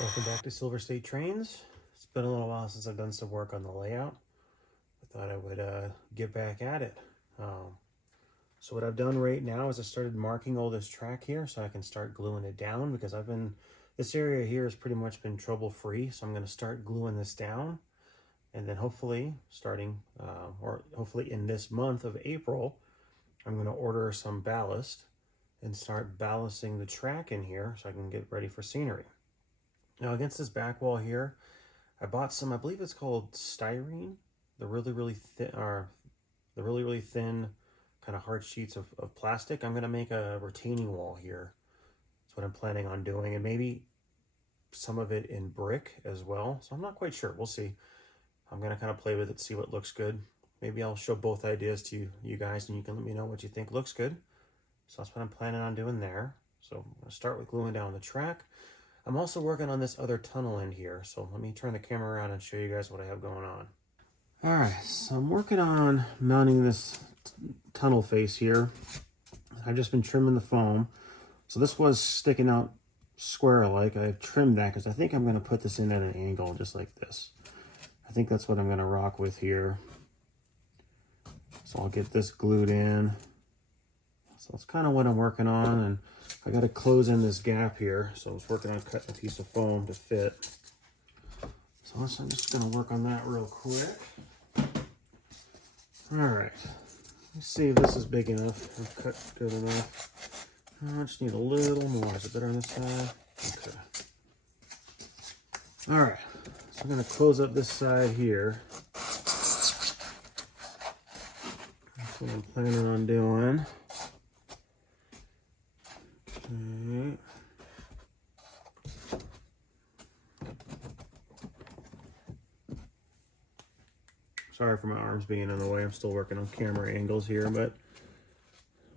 Welcome back to Silver State Trains. It's been a little while since I've done some work on the layout. I thought I would get back at it. So what I've done right now is I started marking all this track here so I can start gluing it down, because this area here has pretty much been trouble free. So I'm going to start gluing this down, and then hopefully hopefully in this month of April, I'm going to order some ballast and start ballasting the track in here so I can get ready for scenery. Now against this back wall here, I bought some, I believe it's called styrene, the really thin kind of hard sheets of plastic. I'm going to make a retaining wall here. That's what I'm planning on doing, and maybe some of it in brick as well. So I'm not quite sure. We'll see. I'm going to kind of play with it, see what looks good. Maybe I'll show both ideas to you guys, and you can let me know what you think looks good. So that's what I'm planning on doing there. So I'm going to start with gluing down the track. I'm also working on this other tunnel in here, so let me turn the camera around and show you guys what I have going on. All right, so I'm working on mounting this tunnel face here. I've just been trimming the foam. So this was sticking out square-like. I've trimmed that because I think I'm going to put this in at an angle just like this. I think that's what I'm going to rock with here. So I'll get this glued in. So that's kind of what I'm working on, and I got to close in this gap here. So I was working on cutting a piece of foam to fit. So I'm just going to work on that real quick. All right, let's see if this is big enough. I've cut good enough. I just need a little more. Is it better on this side? Okay. All right, so I'm going to close up this side here. That's what I'm planning on doing. Okay. Sorry for my arms being in the way. I'm still working on camera angles here, but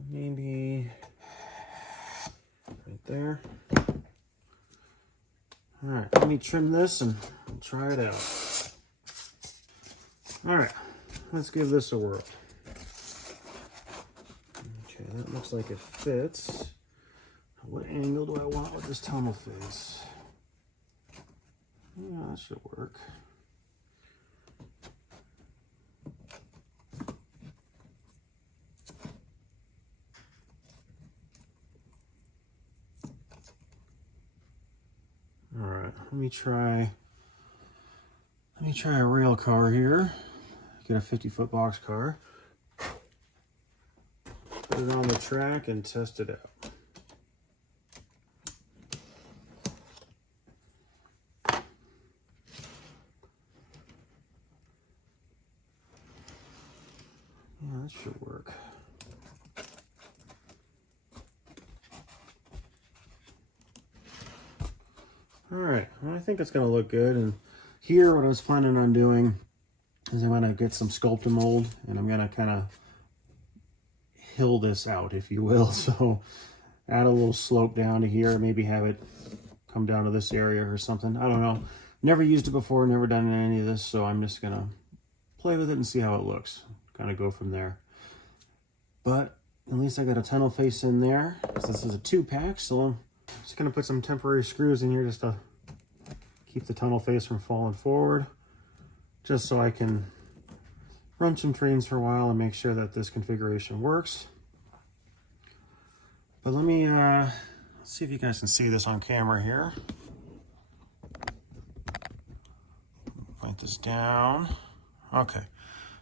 maybe right there. All right, let me trim this and try it out. All right, let's give this a whirl. Okay, that looks like it fits. What angle do I want with this tunnel face? Yeah, that should work. All right, let me try a rail car here. Get a 50-foot box car. Put it on the track and test it out. Yeah, that should work. All right, well, I think it's gonna look good. And here, what I was planning on doing is I'm gonna get some sculpting mold, and I'm gonna kind of hill this out, if you will. So add a little slope down to here, maybe have it come down to this area or something. I don't know. Never used it before, never done any of this, so I'm just gonna play with it and see how it looks. Kind of go from there. But at least I got a tunnel face in there. So this is a 2-pack, so I'm just gonna put some temporary screws in here just to keep the tunnel face from falling forward, just so I can run some trains for a while and make sure that this configuration works. But let me let's see if you guys can see this on camera here. Point this down. Okay,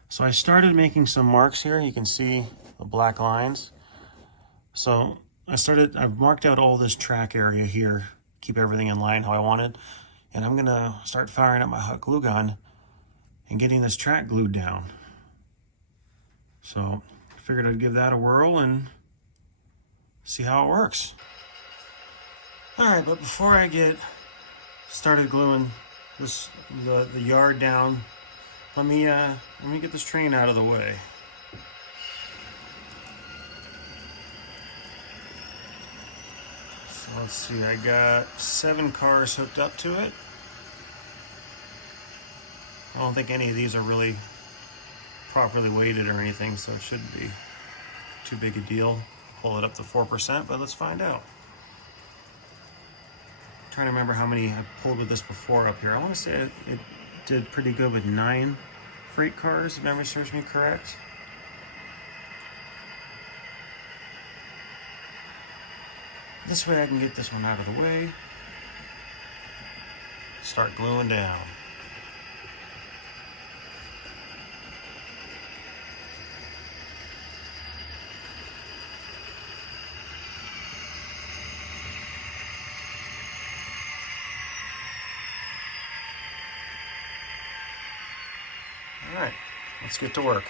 so I started making some marks here. You can see the black lines. So I've marked out all this track area here, keep everything in line how I wanted, and I'm gonna start firing up my hot glue gun and getting this track glued down. So I figured I'd give that a whirl and see how it works. All right, but before I get started gluing the yard down, let me get this train out of the way. So let's see, I got 7 cars hooked up to it. I don't think any of these are really properly weighted or anything, so it shouldn't be too big a deal. Pull it up to 4%, but let's find out. trying to remember how many I pulled with this before up here. I want to say it did pretty good with 9 freight cars, if memory serves me correct. This way I can get this one out of the way. Start gluing down. All right, let's get to work.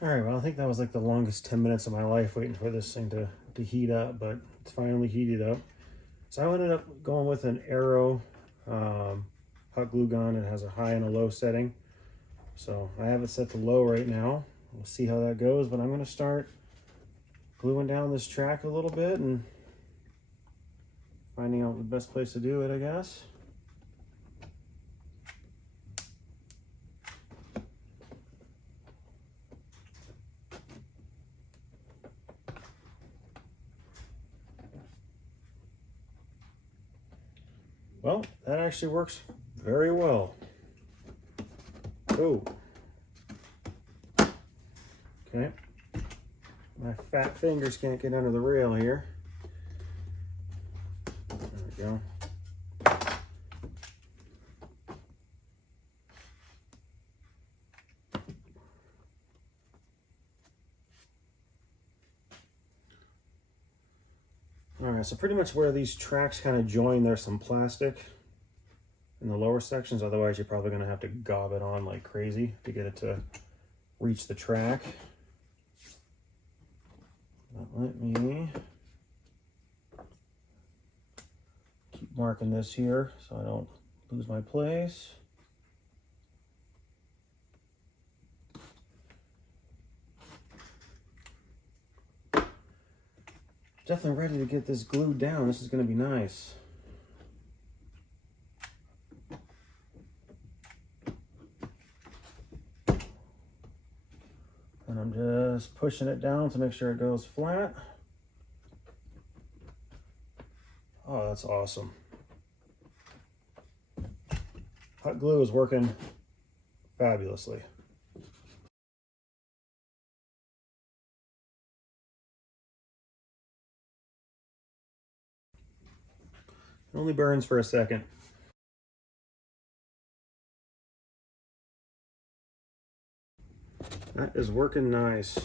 All right, well, I think that was like the longest 10 minutes of my life waiting for this thing to heat up, but it's finally heated up. So I ended up going with an Aero hot glue gun. It has a high and a low setting. So I have it set to low right now. We'll see how that goes, but I'm gonna start gluing down this track a little bit and finding out the best place to do it, I guess. Well, that actually works very well. Oh. Okay. My fat fingers can't get under the rail here. There we go. All right, so pretty much where these tracks kind of join, there's some plastic in the lower sections. Otherwise, you're probably going to have to gob it on like crazy to get it to reach the track. But let me keep marking this here so I don't lose my place. Definitely ready to get this glued down. This is going to be nice. And I'm just pushing it down to make sure it goes flat. Oh, that's awesome. Hot glue is working fabulously. It only burns for a second. That is working nice.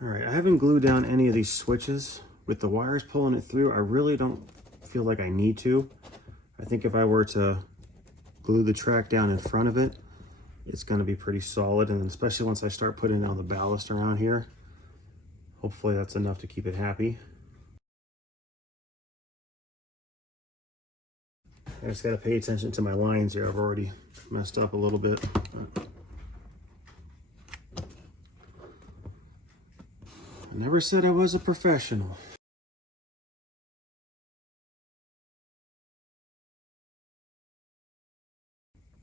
All right, I haven't glued down any of these switches. With the wires pulling it through, I really don't feel like I need to. I think if I were to glue the track down in front of it, it's going to be pretty solid, and especially once I start putting down the ballast around here, hopefully that's enough to keep it happy. I just got to pay attention to my lines here. I've already messed up a little bit. I never said I was a professional.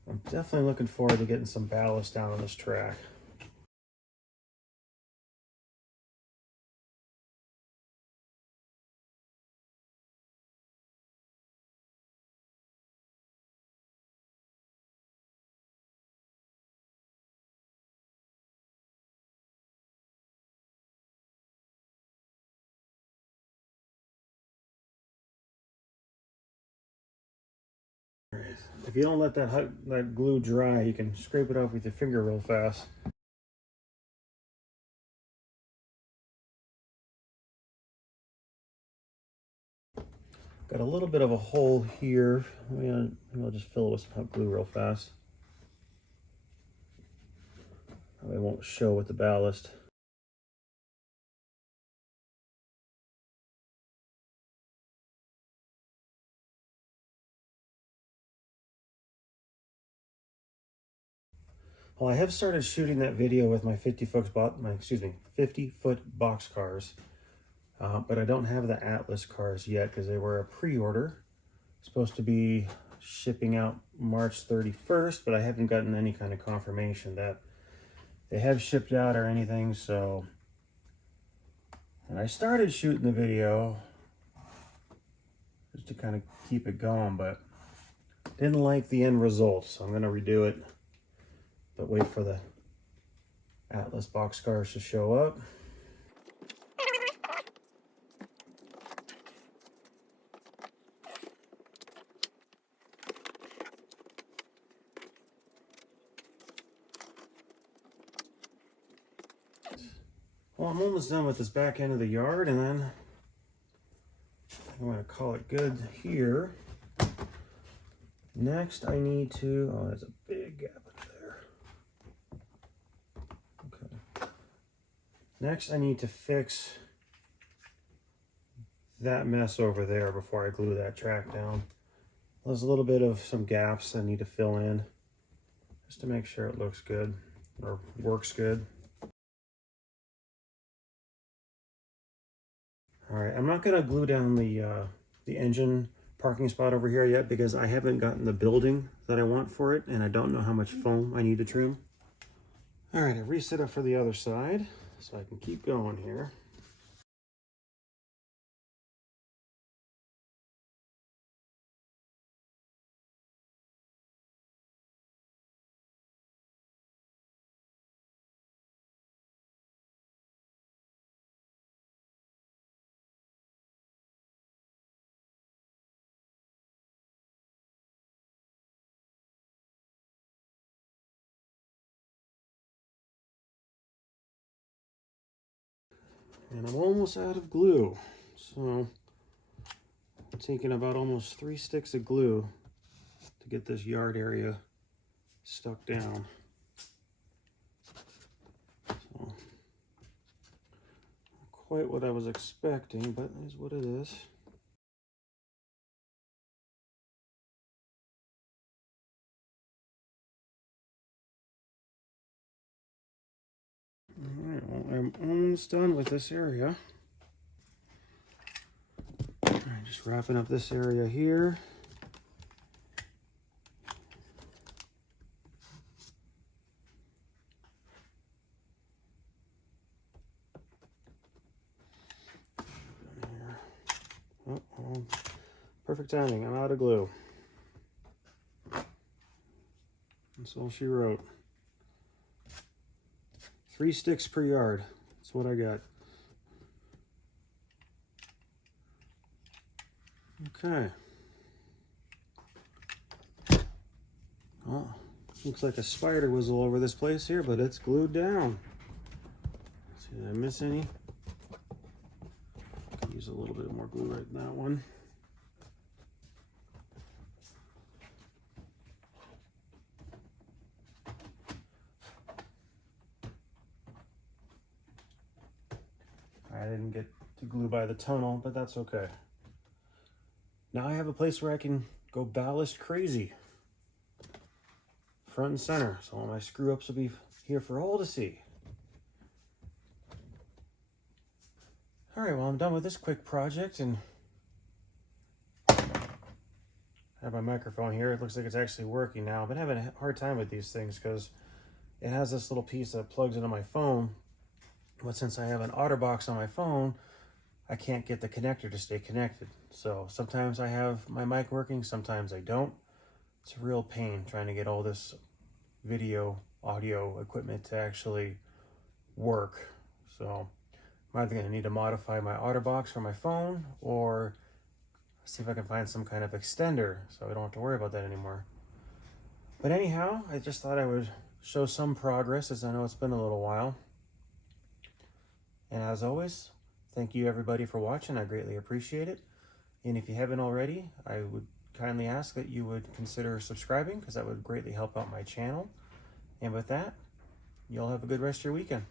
I'm definitely looking forward to getting some ballast down on this track. If you don't let that glue dry, you can scrape it off with your finger real fast. Got a little bit of a hole here. Maybe I'll just fill it with some hot glue real fast. It won't show with the ballast. Well, I have started shooting that video with my 50-foot box cars, but I don't have the Atlas cars yet because they were a pre-order. Supposed to be shipping out March 31st, but I haven't gotten any kind of confirmation that they have shipped out or anything. So, and I started shooting the video just to kind of keep it going, but didn't like the end result, so I'm going to redo it, but wait for the Atlas boxcars to show up. Well, I'm almost done with this back end of the yard, and then I'm going to call it good here. Next, I need to, oh, there's a big gap up there. Okay. Next, I need to fix that mess over there before I glue that track down. There's a little bit of some gaps I need to fill in just to make sure it looks good or works good. All right, I'm not gonna glue down the engine parking spot over here yet because I haven't gotten the building that I want for it, and I don't know how much foam I need to trim. All right, I've reset it for the other side so I can keep going here. And I'm almost out of glue. So I'm taking about almost 3 sticks of glue to get this yard area stuck down. So, not quite what I was expecting, but it is what it is. All right, well, I'm almost done with this area. All right, just wrapping up this area here. Oh, perfect timing, I'm out of glue. That's all she wrote. 3 sticks per yard, that's what I got. Okay. Oh, looks like a spider was all over this place here, but it's glued down. Let's see, did I miss any? Could use a little bit more glue right in that one. I didn't get to glue by the tunnel, but that's okay. Now I have a place where I can go ballast crazy. Front and center, so all my screw ups will be here for all to see. All right, well, I'm done with this quick project, and I have my microphone here. It looks like it's actually working now. I've been having a hard time with these things because it has this little piece that plugs into my phone, but since I have an OtterBox on my phone, I can't get the connector to stay connected. So sometimes I have my mic working, sometimes I don't. It's a real pain trying to get all this audio equipment to actually work. So I'm either going to need to modify my OtterBox for my phone or see if I can find some kind of extender so I don't have to worry about that anymore. But anyhow, I just thought I would show some progress, as I know it's been a little while. And as always, thank you everybody for watching. I greatly appreciate it. And if you haven't already, I would kindly ask that you would consider subscribing because that would greatly help out my channel. And with that, you all have a good rest of your weekend.